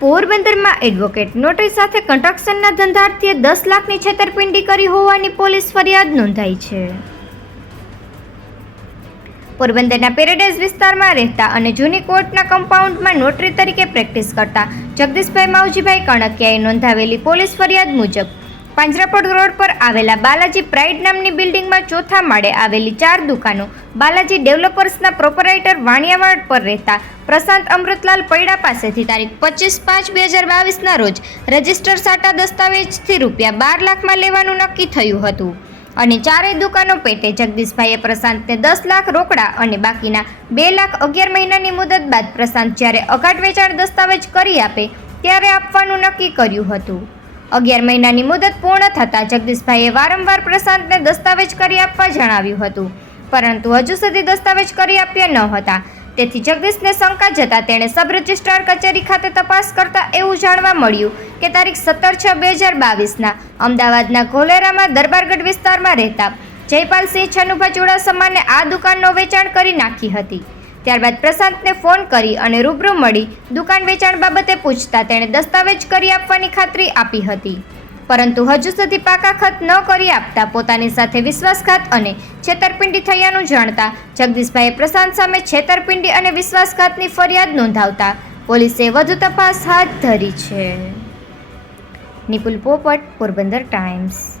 પોરબંદરમાં advocate notary સાથે કન્સ્ટ્રક્શનના ધંધાર્થીએ દસ લાખની છેતરપિંડી કરી હોવાની પોલીસ ફરિયાદ નોંધાઈ છે. પોરબંદરના પેરેડાઇઝ વિસ્તારમાં રહેતા અને જૂની કોર્ટના કમ્પાઉન્ડમાં નોટરી તરીકે પ્રેક્ટિસ કરતા જગદીશભાઈ માવજીભાઈ કણકિયાએ નોંધાવેલી પોલીસ ફરિયાદ મુજબ પાંજરાપોળ રોડ પર આવેલા બાલાજી પ્રાઇડ નામની બિલ્ડિંગમાં ચોથા માળે આવેલી ચાર દુકાનો બાલાજી ડેવલપર્સના પ્રોપરાઇટર વાણિયાવાડ પર રહેતા પ્રશાંત અમૃતલાલ પૈડા પાસેથી તારીખ પચીસ પાંચ બે હજાર બાવીસના રોજ રજિસ્ટર સાટા દસ્તાવેજથી રૂપિયા બાર લાખમાં લેવાનું નક્કી થયું હતું. અને ચારેય દુકાનો પેટે જગદીશભાઈએ પ્રશાંતને દસ લાખ રોકડા અને બાકીના બે લાખ અગિયાર મહિનાની મુદત બાદ પ્રશાંત જ્યારે અઘાટ વેચાણ દસ્તાવેજ કરી આપે ત્યારે આપવાનું નક્કી કર્યું હતું. અગિયાર મહિનાની મુદત પૂર્ણ થતાં જગદીશભાઈએ વારંવાર પ્રશાંતને દસ્તાવેજ કરી આપવા જણાવ્યું હતું. પરંતુ હજુ સુધી દસ્તાવેજ કરી આપ્યા ન હતા. તેથી જગદીશને શંકા જતાં તેણે સબ રજિસ્ટ્રાર કચેરી ખાતે તપાસ કરતા એવું જાણવા મળ્યું કે તારીખ સત્તર છ બે હજાર બાવીસના અમદાવાદના ઘોલેરામાં દરબારગઢ વિસ્તારમાં રહેતા જયપાલસિંહ છનુભા ચુડાસમાને આ દુકાનનો વેચાણ કરી નાખી હતી. ત્યારબાદ પ્રશાંતને ફોન કરી અને રૂબરૂ મળી દુકાન વેચાણ બાબતે પૂછતા તેણે દસ્તાવેજ કરી આપવાની ખાતરી આપી હતી. પરંતુ હજુ સુધી પાકા ખત ન કરી આપતા પોતાની સાથે વિશ્વાસઘાત અને છેતરપિંડી થયાનું જાણતા જગદીશભાઈએ પ્રશાંત સામે છેતરપિંડી અને વિશ્વાસઘાતની ફરિયાદ નોંધાવતા પોલીસે વધુ તપાસ હાથ ધરી છે. નિપુલ પોપટ, પોરબંદર ટાઈમ્સ.